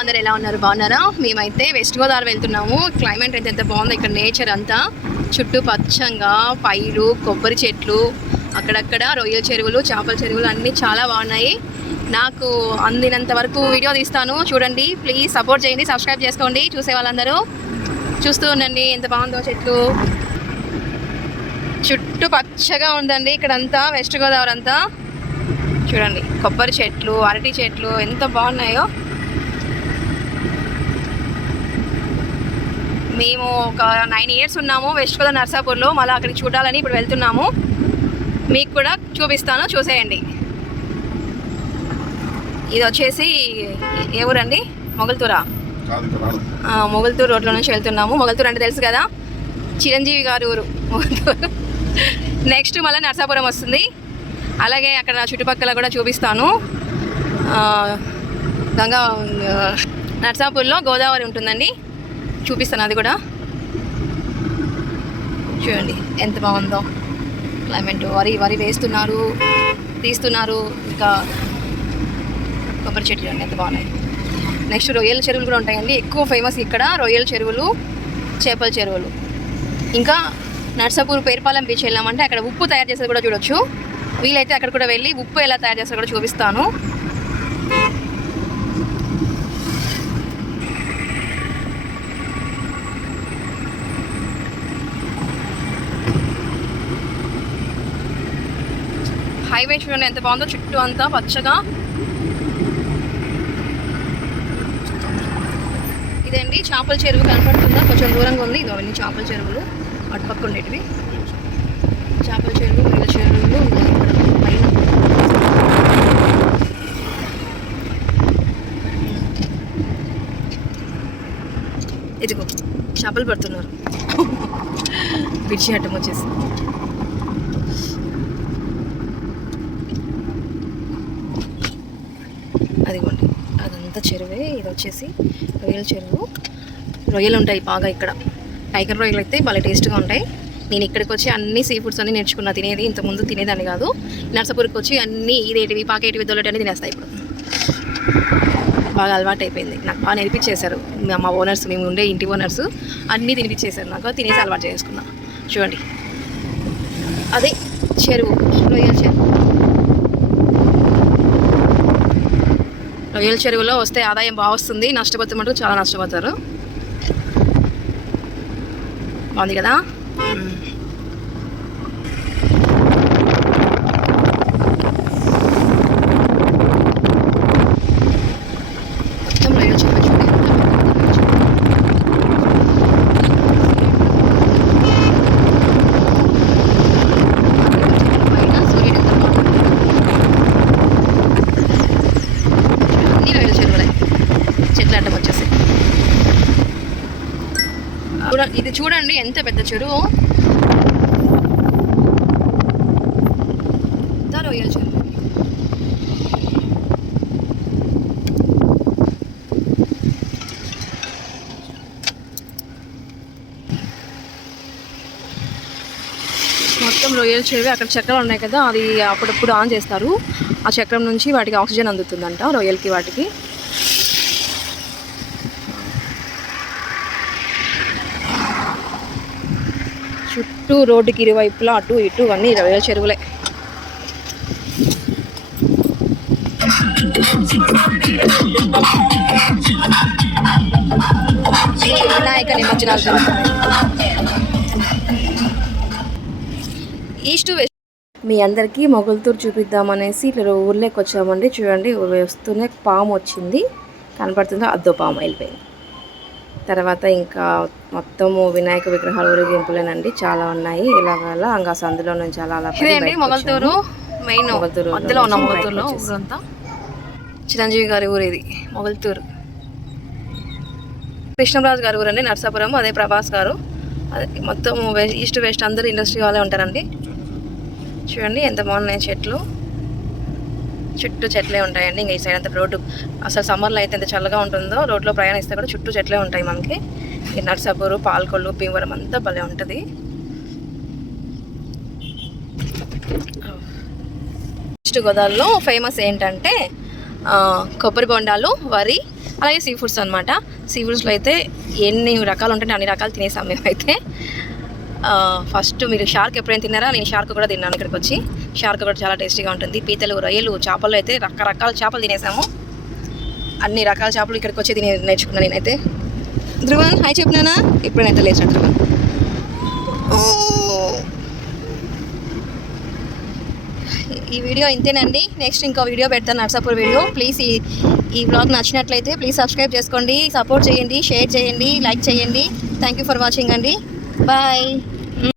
అందరు ఎలా ఉన్నారు? బాగున్నారా? మేమైతే వెస్ట్ గోదావరి వెళ్తున్నాము. క్లైమేట్ అయితే ఎంత బాగుందో ఇక్కడ, నేచర్ అంతా చుట్టూ పచ్చంగా, పైరు, కొబ్బరి చెట్లు, అక్కడక్కడ రొయ్యల చెరువులు, చేపల చెరువులు అన్నీ చాలా బాగున్నాయి. నాకు అందినంత వరకు వీడియో తీస్తాను, చూడండి. ప్లీజ్ సపోర్ట్ చేయండి, సబ్స్క్రైబ్ చేసుకోండి. చూసే వాళ్ళందరూ చూస్తూ ఉండండి. ఎంత బాగుందో చెట్లు, చుట్టూ పచ్చగా ఉందండి ఇక్కడంతా. వెస్ట్ గోదావరి అంతా చూడండి, కొబ్బరి చెట్లు, అరటి చెట్లు ఎంత బాగున్నాయో. మేము ఒక 9 years ఉన్నాము వెస్ట్ గోదావరి నర్సాపూర్లో. మళ్ళీ అక్కడికి చూడాలని ఇప్పుడు వెళ్తున్నాము. మీకు కూడా చూపిస్తాను, చూసేయండి. ఇది వచ్చేసి ఏ ఊరండి? మొగల్తూరా? మొగల్తూరు రోడ్లో నుంచి వెళ్తున్నాము. మొగల్తూరు అంటే తెలుసు కదా, చిరంజీవి గారి ఊరు మొగల్తూరు. నెక్స్ట్ మళ్ళీ నర్సాపురం వస్తుంది. అలాగే అక్కడ చుట్టుపక్కల కూడా చూపిస్తాను. నర్సాపూర్లో గోదావరి ఉంటుందండి, చూపిస్తాను అది కూడా. చూడండి ఎంత బాగుందో క్లైమేట్. వరి వేస్తున్నారు, తీస్తున్నారు. ఇంకా కొబ్బరి చెట్లు అండి ఎంత బాగున్నాయి. నెక్స్ట్ రొయ్యల చెరువులు కూడా ఉంటాయండి. ఎక్కువ ఫేమస్ ఇక్కడ రొయ్యల చెరువులు, చేపల చెరువులు. ఇంకా నర్సాపూర్ పేరుపాలెం బీచ్ వెళ్ళామంటే అక్కడ ఉప్పు తయారు చేసేది కూడా చూడొచ్చు. వీలైతే అక్కడ కూడా వెళ్ళి ఉప్పు ఎలా తయారు చేస్తారో కూడా చూపిస్తాను. హైవే చూడండి ఎంత బాగుందో, చుట్టూ అంతా పచ్చగా. ఇదండి చేపల చెరువు కనపడుతుందా? కొంచెం దూరంగా ఉంది. ఇదన్నీ చేపల చెరువులు, అటుపక్క ఉండేటివి చేపల చెరువు, రొయ్యల చెరువులు ఉన్నాయి పైన. ఇదిగో చేపలు పడుతున్నారు. బిడ్చి అట్టం వచ్చేసి అదిగోండి, అదంతా చెరువే. ఇది వచ్చేసి రొయ్యల చెరువు. రొయ్యలు ఉంటాయి బాగా ఇక్కడ. టైగర్ రొయ్యలు అయితే భలే టేస్ట్గా ఉంటాయి. నేను ఇక్కడికి వచ్చి అన్ని సీ ఫుడ్స్ అన్నీ నేర్చుకున్నా తినేది. ఇంతకుముందు తినేదాన్ని కాదు. నర్సాపూర్కి వచ్చి అన్నీ ఇదేటివి, పాకేటివి, దొల్లటి అన్నీ తినేస్తాయి. ఇప్పుడు బాగా అలవాటు అయిపోయింది నాకు. బాగా నేర్పించేశారు మా ఓనర్స్, మేము ఉండే ఇంటి ఓనర్స్ అన్నీ తినిపించేశారు నాకు. తినేసి అలవాటు చేసుకున్నా. చూడండి అదే చెరువు, రొయ్యల చెరువు. రొయ్యల చెరువులో వస్తే ఆదాయం బాగా వస్తుంది. నష్టపోతే మటుకు చాలా నష్టపోతారు. బాగుంది కదా. మొత్తం రొయ్యల చెరువు చూడండి. పైన సూర్యుడు ఎంత బాగుంటుంది. అన్ని రొయ్యల చెరువులే, చెట్లు అడ్డం వచ్చేసి. ఇది చూడండి ఎంత పెద్ద చెరువు. రొయ్యల చెరువు. మొత్తం రొయ్యల చెరువు. అక్కడ చక్రాలు ఉన్నాయి కదా, అది అప్పుడప్పుడు ఆన్ చేస్తారు. ఆ చక్రం నుంచి వాటికి ఆక్సిజన్ అందుతుందంట, రొయ్యలకి వాటికి. చుట్టూ రోడ్డుకి ఇరువైపులా అటు ఇటు అన్నీ రొయ్యల చెరువులే. వినాయక నిమజ్జనాలు జరుగుతున్నాయి. East west. మీ అందరికీ మొగల్తూరు చూపిద్దామనేసి ఇట్లా ఊర్లోకి వచ్చామండి. చూడండి వస్తూనే పాము వచ్చింది, కనపడుతుందో అద్దో పాము వెళ్ళిపోయింది. తర్వాత ఇంకా మొత్తము వినాయక విగ్రహాలు ఊరేగింపులేనండి, చాలా ఉన్నాయి. ఇలాగ ఇంకా సందులో నుంచి అలా మొగల్తూరు మెయిన్. మొగల్తూరు మధ్యలో ఉన్న మొగల్తూరులో ఊరంతా చిరంజీవి గారి ఊరు ఇది మొగల్తూరు. కృష్ణరాజు గారి ఊరండి నర్సాపురం. అదే ప్రభాస్ గారు. అదే మొత్తం ఈస్ట్ వెస్ట్ అందరూ ఇండస్ట్రీ వాళ్ళే ఉంటారండి. చూడండి ఎంత బాగున్నాయి చెట్లు, చుట్టూ చెట్లే ఉంటాయండి. ఇంకా ఈ సైడ్ అంతా రోడ్డు, అసలు సమ్మర్లో అయితే ఎంత చల్లగా ఉంటుందో. రోడ్లో ప్రయాణిస్తే కూడా చుట్టూ చెట్లే ఉంటాయి మనకి. ఈ నర్సాపూరు, పాల్కొల్లు, భీమవరం అంతా భలే ఉంటుంది. ఈస్ట్ గోదావరిలో ఫేమస్ ఏంటంటే కొబ్బరి బొండాలు, వరి, అలాగే సీ ఫుడ్స్ అనమాట. సీ ఫుడ్స్లో అయితే ఎన్ని రకాలు ఉంటాయి అన్ని రకాలు తినేసాం మేమైతే. ఫస్ట్ మీరు షార్క్ ఎప్పుడైనా తిన్నారా? నేను షార్క్ కూడా తిన్నాను ఇక్కడికి వచ్చి. షార్క్ కూడా చాలా టేస్టీగా ఉంటుంది. పీతలు, రొయ్యలు, చేపలు అయితే రకరకాల చేపలు తినేసాము. అన్ని రకాల చేపలు ఇక్కడికి వచ్చి నేర్చుకున్నాను నేనైతే. ధ్రువన్ హాయ్ చెప్పినానా? ఇప్పుడైతే లేచాడు ధ్రువన్. ఈ వీడియో ఇంతేనండి. నెక్స్ట్ ఇంకో వీడియో పెడతాను, నర్సాపూర్ వీడియో. ప్లీజ్ ఈ వ్లాగ్ నచ్చినట్లయితే ప్లీజ్ సబ్స్క్రైబ్ చేసుకోండి, సపోర్ట్ చేయండి, షేర్ చేయండి, లైక్ చేయండి. థ్యాంక్ యూ ఫర్ వాచింగ్ అండి. బాయ్.